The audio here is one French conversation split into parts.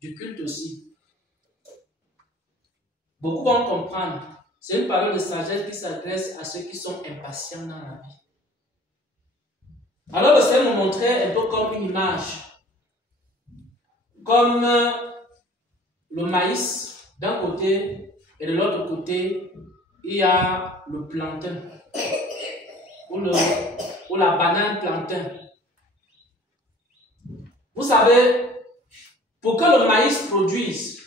du culte aussi. Beaucoup vont comprendre. C'est une parole de sagesse qui s'adresse à ceux qui sont impatients dans la vie. Alors le Seigneur nous montrait un peu comme une image. Comme le maïs d'un côté et de l'autre côté, il y a le plantain ou la banane plantain. Vous savez, pour que le maïs produise,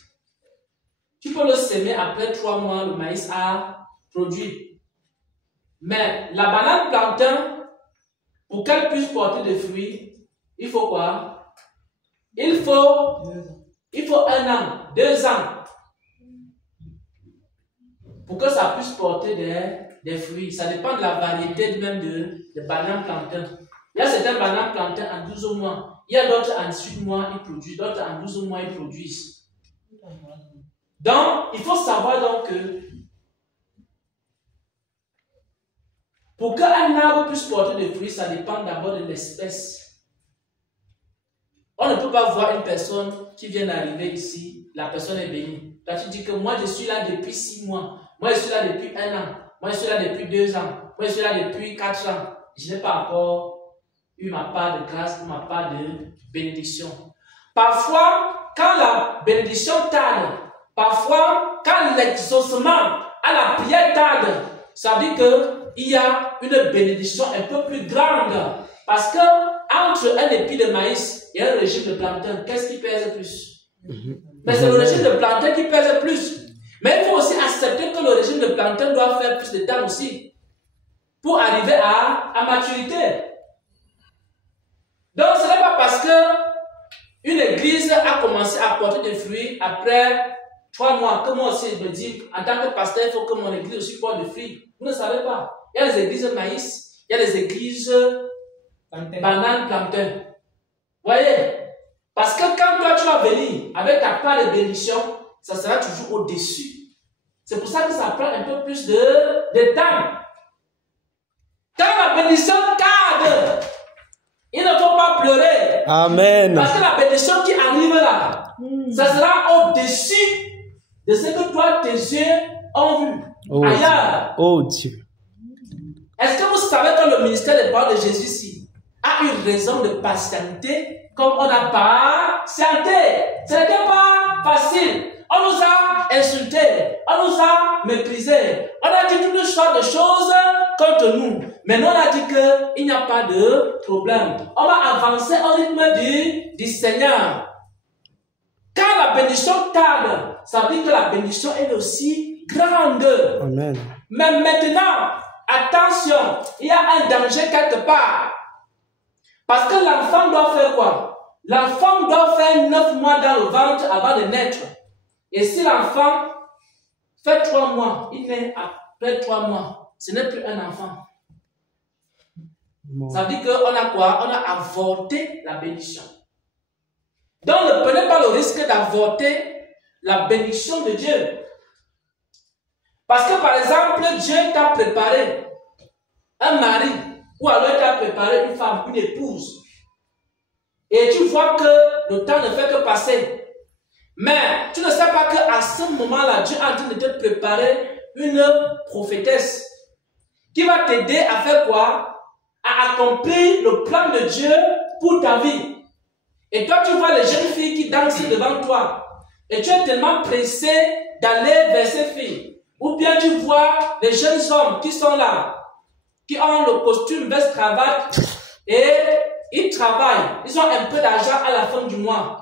tu peux le semer après 3 mois, le maïs a produit. Mais la banane plantain, pour qu'elle puisse porter des fruits, il faut quoi? Il faut 1 an, 2 ans pour que ça puisse porter des fruits. Ça dépend de la variété même de banane plantain. Il y a certaines bananes plantain en 12 mois. Il y a d'autres en 8 mois, ils produisent. D'autres en 12 mois, ils produisent. Donc, il faut savoir donc que pour qu'un arbre puisse porter des fruits, ça dépend d'abord de l'espèce. On ne peut pas voir une personne qui vient d'arriver ici, la personne est bénie. Toi, tu dis que moi, je suis là depuis 6 mois. Moi, je suis là depuis 1 an. Moi, je suis là depuis 2 ans. Moi, je suis là depuis 4 ans. Je n'ai pas encore eu ma part de grâce ou ma part de bénédiction. Parfois, quand la bénédiction tarde, parfois, quand l'exaucement à la prière tarde, ça veut dire qu'il y a une bénédiction un peu plus grande. Parce que entre un épi de maïs et un régime de plantain, qu'est-ce qui pèse plus? Mais c'est le régime de plantain qui pèse plus. Mais il faut aussi accepter que le régime de plantain doit faire plus de temps aussi pour arriver à maturité. Donc ce n'est pas parce que une église a commencé à porter des fruits après 3 mois que moi aussi je me dis en tant que pasteur il faut que mon église aussi porte des fruits. Vous ne savez pas. Il y a les églises maïs, il y a les églises bananes plantain. Vous voyez? Parce que quand toi tu vas venir avec ta part de bénédiction, ça sera toujours au-dessus. C'est pour ça que ça prend un peu plus de temps. Quand la bénédiction tarde, il ne faut pas pleurer. Amen. Parce que la bénédiction qui arrive là, ça sera au-dessus de ce que toi, tes yeux ont vu ailleurs. Oh Dieu. Est-ce que vous savez que le ministère des paroles de Jésus ici a une raison de patienter comme on n'a pas patienté? Ce n'était pas facile. On nous a insultés, on nous a méprisés, on a dit toutes sortes de choses contre nous. Mais nous on a dit qu'il n'y a pas de problème. On va avancer au rythme du Seigneur. Quand la bénédiction tarde, ça veut dire que la bénédiction est aussi grande. Amen. Mais maintenant, attention, il y a un danger quelque part. Parce que l'enfant doit faire quoi? L'enfant doit faire 9 mois dans le ventre avant de naître. Et si l'enfant fait 3 mois, il naît après 3 mois, ce n'est plus un enfant. Bon. Ça veut dire qu'on a quoi? On a avorté la bénédiction. Donc ne prenez pas le risque d'avorter la bénédiction de Dieu. Parce que par exemple, Dieu t'a préparé un mari, ou alors il t'a préparé une femme, une épouse. Et tu vois que le temps ne fait que passer. Mais tu ne sais pas qu'à ce moment-là, Dieu est en train de te préparer une prophétesse qui va t'aider à faire quoi? À accomplir le plan de Dieu pour ta vie. Et toi, tu vois les jeunes filles qui dansent devant toi. Et tu es tellement pressé d'aller vers ces filles. Ou bien tu vois les jeunes hommes qui sont là, qui ont le costume, veste, cravate, et ils travaillent. Ils ont un peu d'argent à la fin du mois.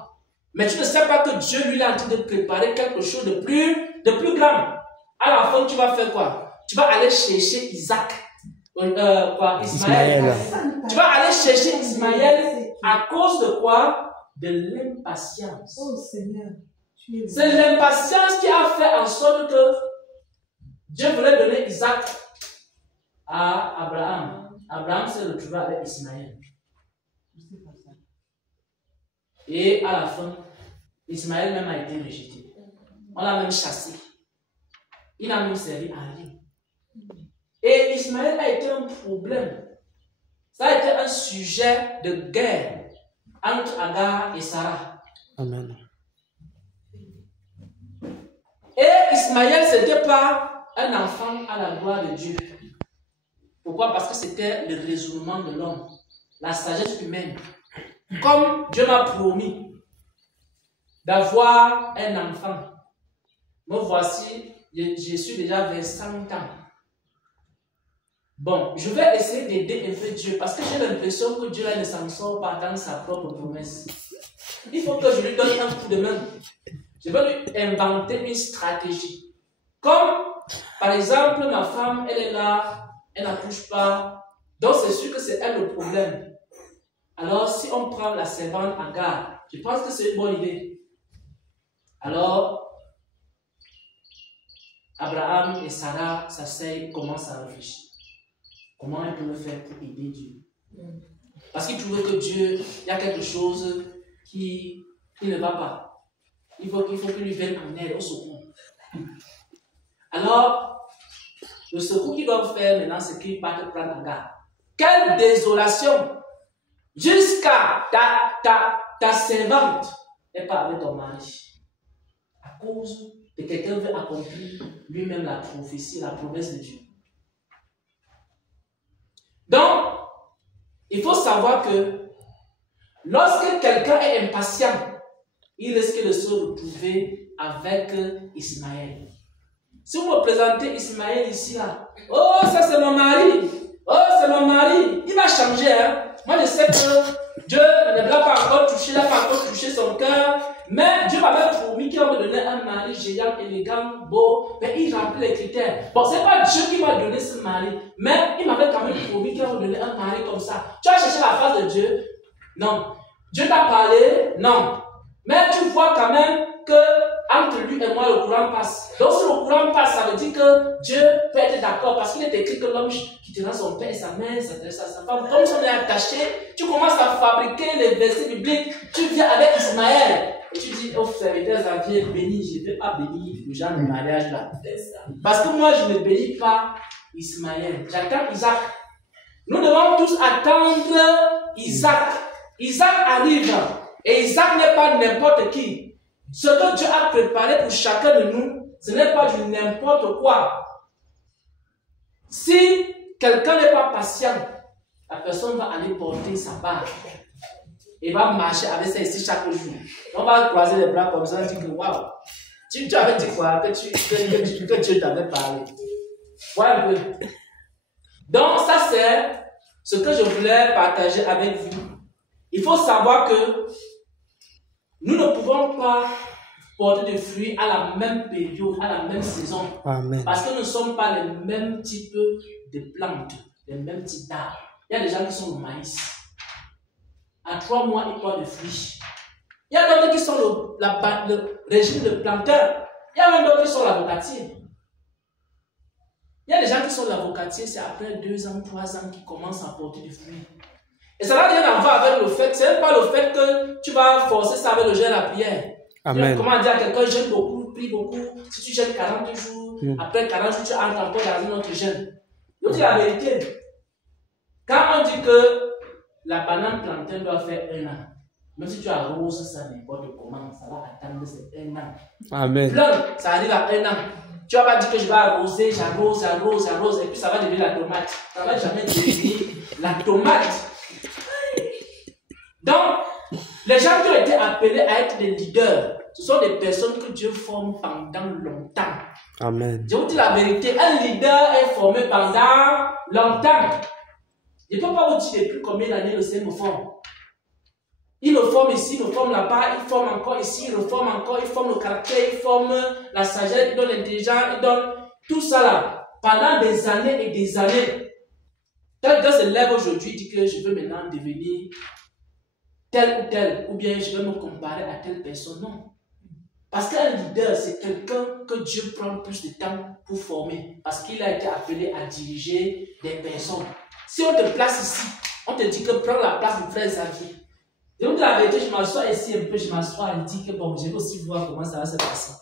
Mais tu ne sais pas que Dieu lui est en train de préparer quelque chose de plus grand. À la fin, tu vas faire quoi? Tu vas aller chercher Isaac. Ismaël. Tu vas aller chercher Ismaël à cause de quoi? De l'impatience. Oh Seigneur. C'est l'impatience qui a fait en sorte que Dieu voulait donner Isaac à Abraham. Abraham s'est retrouvé avec Ismaël. Et à la fin, Ismaël même a été rejeté. On l'a même chassé. Il n'a même servi à rien. Et Ismaël a été un problème. Ça a été un sujet de guerre entre Agar et Sarah. Amen. Et Ismaël, ce n'était pas un enfant à la gloire de Dieu. Pourquoi? Parce que c'était le raisonnement de l'homme, la sagesse humaine. Comme Dieu m'a promis d'avoir un enfant, me voici, je suis déjà vers 100 ans. Bon, je vais essayer d'aider un peu Dieu parce que j'ai l'impression que Dieu là ne s'en sort pas dans sa propre promesse. Il faut que je lui donne un coup de main. Je vais lui inventer une stratégie. Comme, par exemple, ma femme, elle est là, elle n'accouche pas. Donc, c'est sûr que c'est elle le problème. Alors, si on prend la servante Agar, je pense que c'est une bonne idée. Alors, Abraham et Sarah s'asseyent, commencent à réfléchir. Comment ils peuvent faire pour aider Dieu? Parce qu'ils trouvent que Dieu, il y a quelque chose qui ne va pas. Il faut qu'il lui vienne en aide, au secours. Alors, le secours qu'ils doivent faire maintenant, c'est qu'ils partent prendre Agar. Quelle désolation! Jusqu'à ta servante n'est pas avec ton mari. À cause de quelqu'un qui veut accomplir lui-même la prophétie, la promesse de Dieu. Donc, il faut savoir que lorsque quelqu'un est impatient, il risque de se retrouver avec Ismaël. Si vous me présentez Ismaël ici, là, oh, ça c'est mon mari, oh, c'est mon mari, il va changer, hein. Moi je sais que Dieu ne l'a pas encore touché, il n'a pas encore touché son cœur, mais Dieu m'avait promis qu'il va me donner un mari géant, élégant, beau, mais il remplit les critères. Bon, c'est pas Dieu qui m'a donné ce mari, mais il m'avait quand même promis qu'il va me donner un mari comme ça. Tu as cherché la face de Dieu? Non. Dieu t'a parlé? Non. Mais tu vois quand même que entre lui et moi, le courant passe. Donc, si le courant passe, ça veut dire que Dieu peut être d'accord. Parce qu'il est écrit que l'homme quittera son père et sa mère, sa femme. Comme si on est attaché, tu commences à fabriquer les versets bibliques. Tu viens avec Ismaël. Et tu dis, oh, serviteur Xavier, béni. Je ne vais pas bénir le genre de mariage là. Parce que moi, je ne bénis pas Ismaël. J'attends Isaac. Nous devons tous attendre Isaac. Isaac arrive. Et Isaac n'est pas n'importe qui. Ce que Dieu a préparé pour chacun de nous, ce n'est pas du n'importe quoi. Si quelqu'un n'est pas patient, la personne va aller porter sa barre et va marcher avec ça ici chaque jour. On va croiser les bras comme ça et dire que waouh, tu avais dit quoi? Que Dieu t'avait parlé. Voilà un peu. Donc, ça c'est ce que je voulais partager avec vous. Il faut savoir que nous ne pouvons pas porter de fruits à la même période, à la même saison. Amen. Parce que nous ne sommes pas les mêmes types de plantes, les mêmes types d'arbres. Il y a des gens qui sont le maïs. À 3 mois, ils portent des fruits. Il y a d'autres qui sont le régime de planteur. Il y a même d'autres qui sont l'avocatier. Il y a des gens qui sont l'avocatier, c'est après 2 ans, 3 ans qu'ils commencent à porter des fruits. Et ça n'a rien à voir avec le fait, c'est pas le fait que tu vas forcer ça avec le jeûne à la prière. Amen. Comment dire à quelqu'un, jeûne beaucoup, prie beaucoup. Si tu jeûnes 40 jours, après 40 jours, tu entres encore dans un autre jeûne. Donc, c'est la vérité. Quand on dit que la banane plantain doit faire 1 an, même si tu arroses ça n'importe comment, ça va attendre ces 1 an. Amen. Là, ça arrive à 1 an. Tu vas pas dire que je vais arroser, j'arrose, et puis ça va devenir la tomate. Ça va jamais devenir la tomate. Donc, les gens qui ont été appelés à être des leaders, ce sont des personnes que Dieu forme pendant longtemps. Amen. Je vous dis la vérité, un leader est formé pendant longtemps. Je ne peux pas vous dire depuis combien d'années le Seigneur me forme. Il me forme ici, il me forme là-bas, il forme encore ici, il me forme encore, il forme le caractère, il forme la sagesse, il donne l'intelligence, il donne tout ça là, pendant des années et des années. Quelqu'un se lève aujourd'hui et dit que je veux maintenant devenir tel ou tel, ou bien je vais me comparer à telle personne. Non. Parce qu'un leader, c'est quelqu'un que Dieu prend plus de temps pour former. Parce qu'il a été appelé à diriger des personnes. Si on te place ici, on te dit que prends la place du frère Xavier. Je vous dis la vérité, je m'assois ici un peu, je m'assois et dis que bon, je vais aussi voir comment ça va se passer.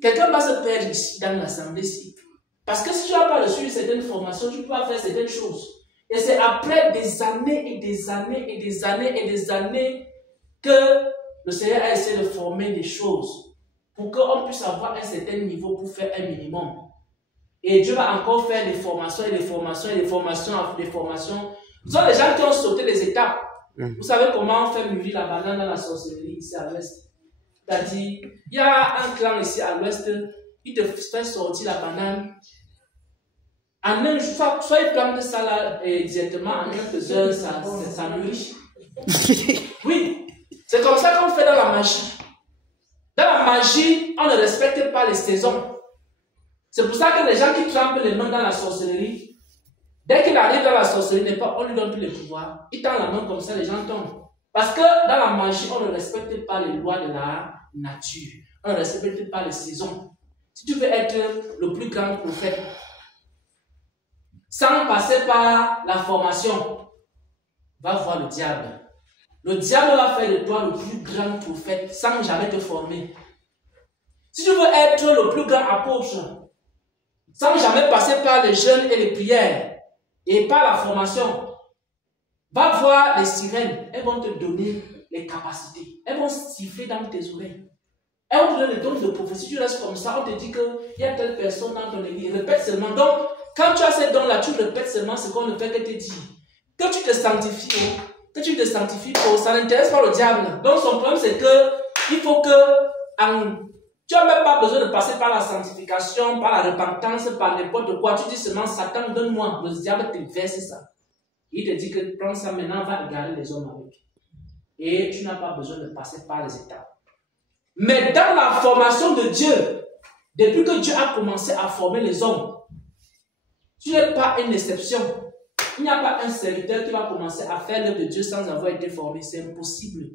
Quelqu'un va se perdre ici, dans l'assemblée ici. Parce que si tu n'as pas reçu certaines formations, tu ne peux pas faire certaines choses. Et c'est après des années et des années et des années et des années que le Seigneur a essayé de former des choses pour qu'on puisse avoir un certain niveau pour faire un minimum. Et Dieu va encore faire des formations et des formations et des formations et des formations. Ce sont les gens qui ont sauté les étapes. Vous savez comment on fait mûrir la banane dans la sorcellerie ici à l'ouest? C'est-à-dire, il y a un clan ici à l'ouest, il te fait sortir la banane. En un jour, soit il plante ça là directement, en quelques heures, ça mûrit. Oui, c'est comme ça qu'on fait dans la magie. Dans la magie, on ne respecte pas les saisons. C'est pour ça que les gens qui trempent les mains dans la sorcellerie, dès qu'il arrive dans la sorcellerie, on lui donne plus le pouvoir. Il tend la main comme ça, les gens tombent. Parce que dans la magie, on ne respecte pas les lois de la nature. On ne respecte pas les saisons. Si tu veux être le plus grand prophète, sans passer par la formation, va voir le diable. Le diable va faire de toi le plus grand prophète sans jamais te former. Si tu veux être le plus grand apôtre, sans jamais passer par les jeûnes et les prières et par la formation, va voir les sirènes. Elles vont te donner les capacités. Elles vont siffler dans tes oreilles. Elles vont te donner les dons de prophétie. Tu restes comme ça, on te dit qu'il y a telle personne dans ton église. Répète seulement. Donc, quand tu as ces dons-là, tu répètes seulement ce qu'on ne fait que te dire. Que tu te sanctifies, ça n'intéresse pas le diable. Donc, son problème, c'est que il faut que tu n'as même pas besoin de passer par la sanctification, par la repentance, par n'importe quoi. Tu dis seulement, Satan, donne-moi. Le diable te verse ça. Il te dit que prends ça maintenant, va regarder les hommes avec. Et tu n'as pas besoin de passer par les étapes. Mais dans la formation de Dieu, depuis que Dieu a commencé à former les hommes, tu n'es pas une exception. Il n'y a pas un serviteur qui va commencer à faire l'œuvre de Dieu sans avoir été formé. C'est impossible.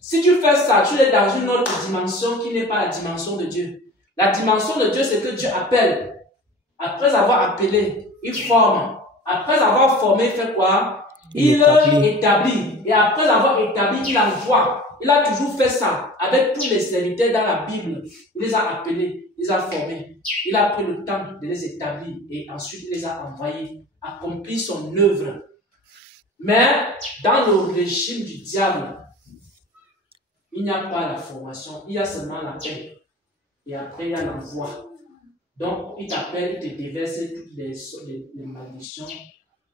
Si tu fais ça, tu es dans une autre dimension qui n'est pas la dimension de Dieu. La dimension de Dieu, c'est que Dieu appelle. Après avoir appelé, il forme. Après avoir formé, il fait quoi? Il établit. Et après avoir établi, il envoie. Il a toujours fait ça avec tous les serviteurs dans la Bible. Il les a appelés, il les a formés. Il a pris le temps de les établir et ensuite il les a envoyés accomplir son œuvre. Mais dans le régime du diable, il n'y a pas la formation, il y a seulement la paix. Et après, il y a l'envoi. Donc, il t'appelle, il te déverse toutes les malédictions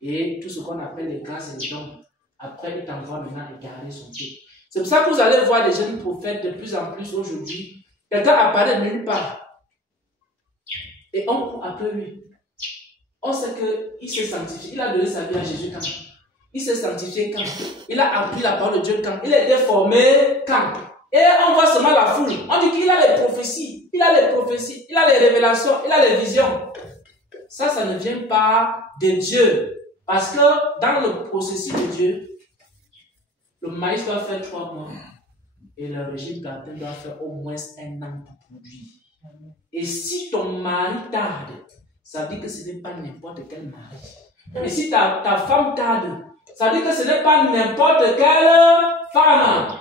et tout ce qu'on appelle les grâces et les dons. Après, il t'envoie maintenant égarer son peuple. C'est pour ça que vous allez voir des jeunes prophètes de plus en plus aujourd'hui. Quelqu'un apparaît de nulle part. Et on court après lui. On sait qu'il s'est sanctifié. Il a donné sa vie à Jésus quand? Il s'est sanctifié quand? Il a appris la parole de Dieu quand? Il a été formé quand? Et on voit seulement la foule. On dit qu'il a les prophéties. Il a les prophéties. Il a les révélations. Il a les visions. Ça ne vient pas de Dieu. Parce que dans le processus de Dieu, le maïs doit faire 3 mois. Et le régime plantain doit faire au moins 1 an pour produire. Et si ton mari tarde, ça veut dire que ce n'est pas n'importe quel mari. Et si ta femme tarde, ça veut dire que ce n'est pas n'importe quelle femme.